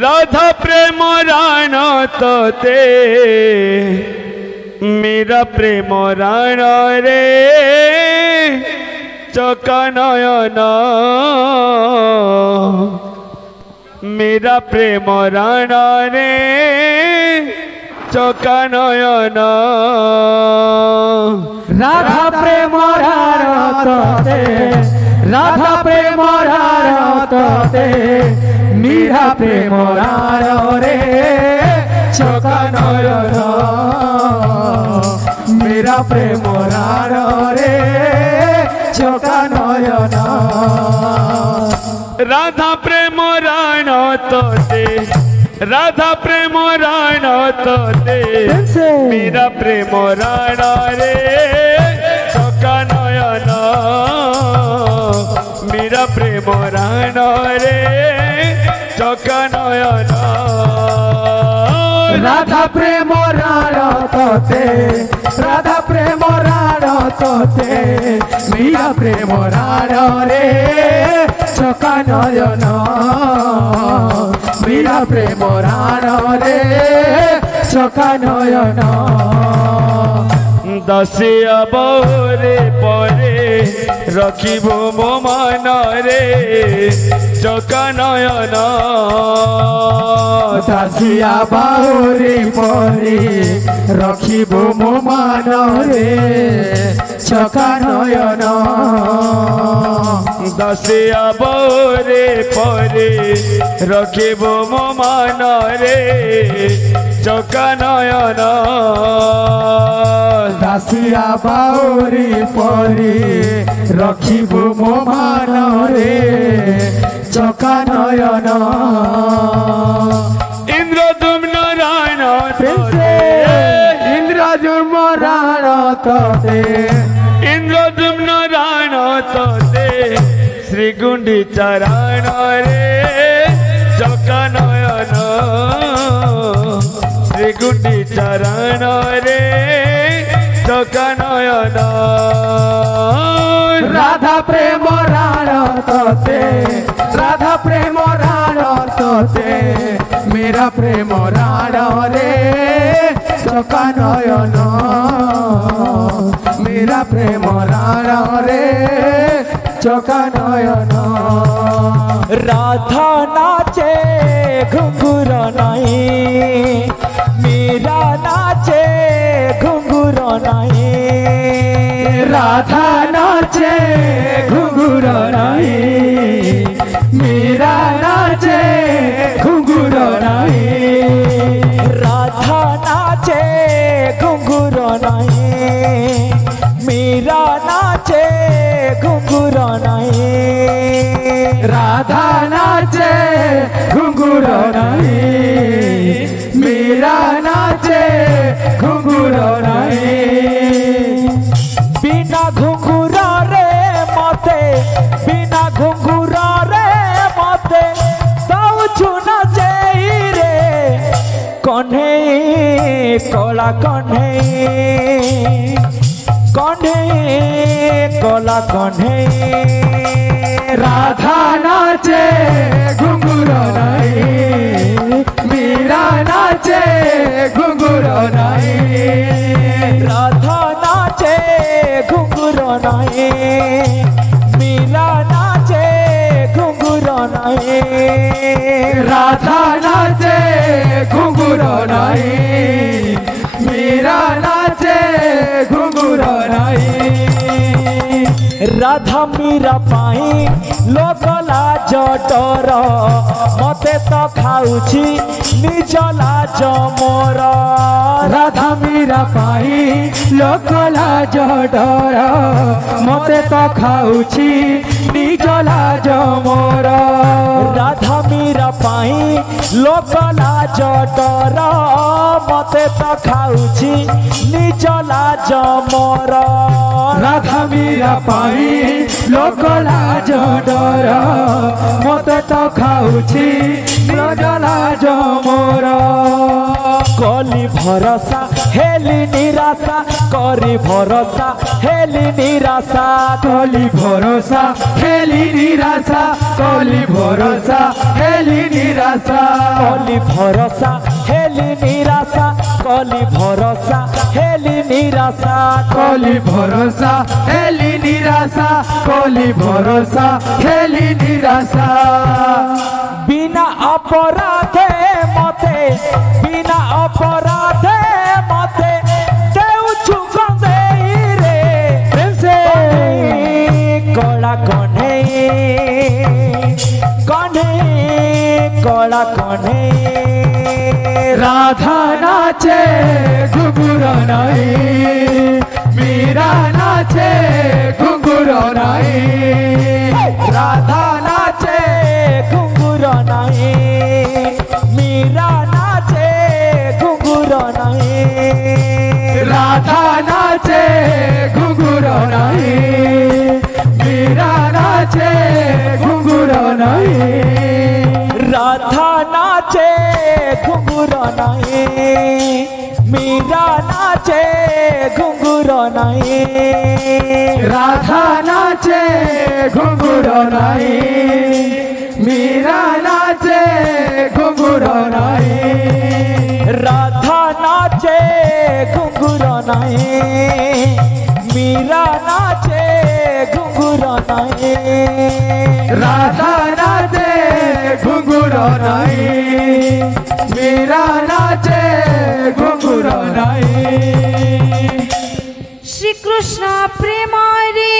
राधा प्रेम राण तोते मेरा प्रेम राण रे चका नयन मेरा प्रेम राण रे चका नयन राधा प्रेम राण तोते राधा प्रेम राण तोते मीरा प्रेम राण रे चका नयन मेरा प्रेम राण रे चका नयन राधा प्रेम राण तोते राधा प्रेम राण तोते मेरा प्रेम राण रे चका नयन मेरा प्रेम राण रे चका नयन राधा प्रेम राण तोते राधा प्रेम राण तोते मीरा प्रेम राण रे चका नयन मीरा प्रेम राण रे चका नयन दसिया बौरे परे रखिबो मो मन रे चका नयन दसिया बौरे परे रखिबो मो मन रे चका नयन दसिया बौरे परे रखिबो मो मन रे चका नयन दासिया बाउरी परी रखिबु मो मान रे चका नयन इंद्रद्युम्न राण तोते इंद्रद्युम्न राण तोते इंद्रद्युम्न राण तोते श्री गुंडीचा राण रे चका नयन श्री गुंडीचा राण रे चका नयन राधा प्रेम राण तोते राधा प्रेम राण तोते मेरा प्रेम राण रे चका नयन मेरा प्रेम राण रे चका नयन राधा नाचे घुंघुर नहीं मीरा नाचे घुंघुर नहीं राधा नाचे घुंघुर नहीं मीरा नाचे घुंघुर नहीं राधा नाचे घुंघुर नहीं मीरा नाचे घुंघुर नहीं राधा नाचे घुंघुर नहीं मीरा नाचे घुंघुर नहीं बिना घुंघुर रे मते बिना घुंघुर रे मते ताऊ चुना जेई रे कन्हई कला कन्हई कन्हई कला कन्हई राधा नाचे घुंघुर नहीं मीरा नाचे घुंघुर नहीं राधा नाचे घुंघुर नहीं मीरा नाचे घुंघुर नहीं राधा नाचे घुंघुर नहीं मीरा नाचे घुंघुर नहीं राधा मीरा पाई लोकला जटर मते तो खाऊची निज लाज मोर राधा मीरा पाई लोकला जटर मते तो खाऊची निज लाज मोर राधा मीरा पाई लोकला जटर मते तो खाऊची निज लाज मोर राधा मीरा पाई लोकला जटर मते तो खाऊची निज लाज मोर भरोसा हेली निराशा करी भरोसा हेली निराशा कली भरोसा हेली निराशा कली भरोसा हेली निराशा कली भरोसा हेली निराशा कली भरोसा हेली निराशा कली भरोसा हेली निराशा कली भरोसा हेली निराशा बिना अपराधे मते बिना अपराधे मते देउछु कंदेई रे प्रेमसे कला कन्हे कन्हे कला कन्हे राधा नाचे घुंघरू नहीं मीरा नाचे घुंघरू नहीं राधा नाचे घुंघरू नहीं मीरा नाचे घुंघरू नहीं राधा नाचे घुंघरू नहीं मीरा नाचे घुंघरू नहीं राधा नाचे घुंघरू नहीं मीरा नाचे घुंघरू नहीं राधा नाचे घुंघरू नहीं मीरा नाचे घुंघरू नहीं राधा नाचे घुंघरू नहीं मीरा नाचे घुंघरू नहीं राधा नाचे घुंघरू नहीं मीरा नाचे घुंघरू नहीं श्री कृष्ण प्रेम रे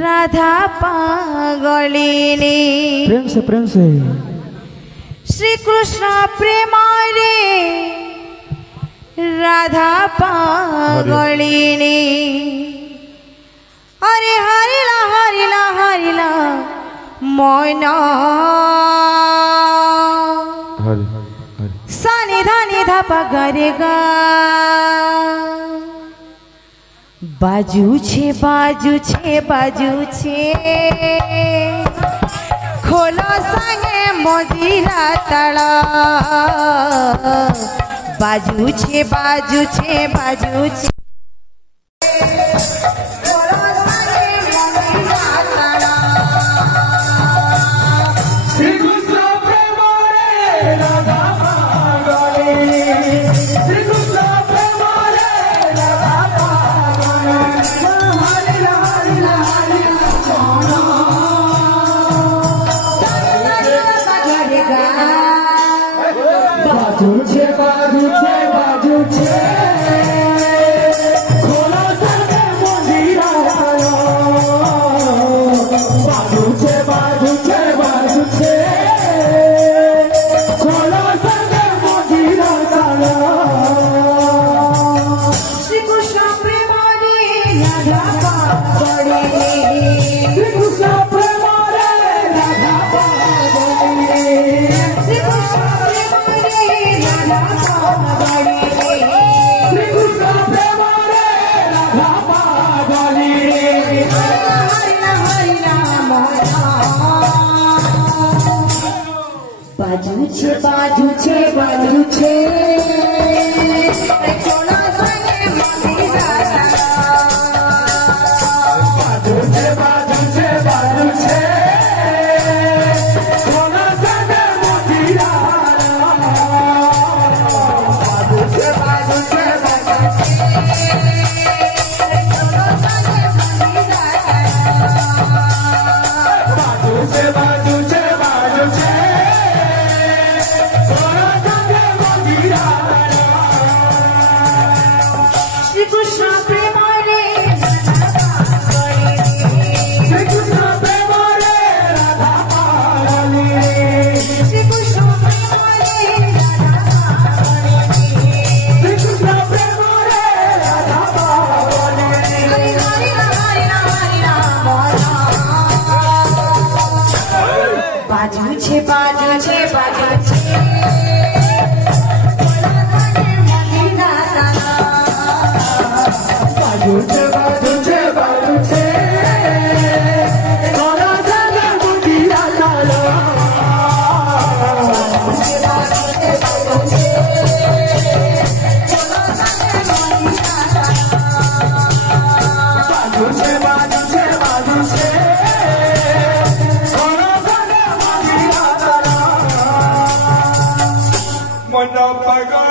राधा पागलिनी प्रेम से श्री कृष्ण प्रेम रे राधा पागलिनी अरे हरिला हरिला हरिला मोना सानी धानी धापा गरेगा बाजू छे बाजू छे बाजू छे खोलो संगे मोजीरा तला बाजू छे बाजू छे बाजू छे खोलो संगे मोजीरा तला श्री कृष्ण प्रेम रे राधा पागलिनी श्री कृष्ण प्रेम रे राधा पागलिनी हरिला हरिला हरिला बाजू छे बाजू छे बाजू छे खोलो संगे मोजीरा बाजू छे बाजू छे बाजू छे खोलो संगे मोजीरा श्री कृष्ण प्रेम रे राधा पागलिनी श्री कृष्ण प्रेम रे राधा पागलिनी श्री कृष्ण प्रेम रे राधा पागलिनी श्री कृष्ण प्रेम रे राधा पागलिनी हरिला हरिला मोना बाजू छे बाजू छे बाजू छे खोलो संगे मोजीरा तला बाजू छे बाजू छे बाजू छे खोलो संगे मोजीरा बाजू छे बाजू छे बाजू छे बाजू छे बाजू छे खोलो संगे मोजीरा श्री कृष्ण प्रेम रे श्री कृष्ण प्रेम रे राधा पागलिनी श्री कृष्ण प्रेम रे श्री कृष्ण प्रेम रे राधा पागलिनी हरिला हरिला हरिला मोना बाजू छे बाजू छे बाजू छे खोलो संगे मोजीरा तला પગડ